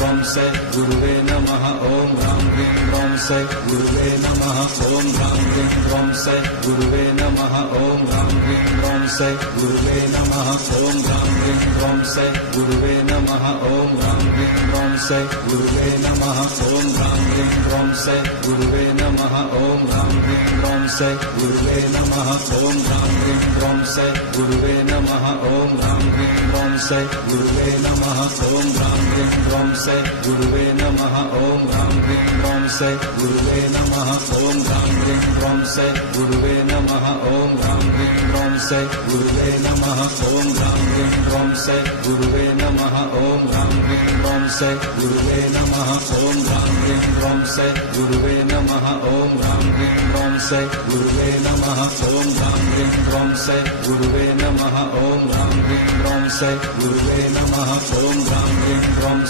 ह्रीं सै गुरुवे नमः ॐ ह्रां ह्रीं ह्रौं सै गुरुवे नमः ॐ ह्रां ह्रीं ह्रौं सै गुरुवे नमः ॐ ह्रां ह्रीं ह्रौं सै गुरुवे नमः ॐ ह्रां ह्रीं ह्रौं सै गुरुवे नमः ॐ ह्रां ह्रीं ह्रौं सै गुरुवे नमः ॐ ह्रां ह्रीं ह्रौं सै गुरुवे नमः ॐ ह्रां ह्रीं ह्रौं सै गुरुवे नमः ॐ ह्रां ह्रीं ह्रौं सै गुरुवे नमः ॐ ह्रां ह्रीं ह्रौं सै गुरुवे नमः ॐ ह्रां ह्रीं ह्रौं सै गुरुवे नमः ॐ ह्रां ह्रीं ह्रौं सै गुरुवे नमः ॐ ह्रां ह्रीं ह्रौं सै गुरुवे नमः ॐ ह्रां ह्रीं ह्रौं सै गुरुवे नमः ॐ ह्रां ह्रीं ह्रौं सै गुरुवे नमः ॐ ह्रां ह्रीं ह्रौं सै गुरुवे नमः ॐ ह्रां ह्रीं ह्रौं सै गुरुवे नमः ॐ ह्रां ह्रीं ह्रौं सै गुरुवे नमः ॐ ह्रां ह्रीं ह्रौं सै गुरुवे नमः ॐ ह्रां ह्रीं ह्रौं सै गुरुवे नमः ॐ ह्रां ह्रीं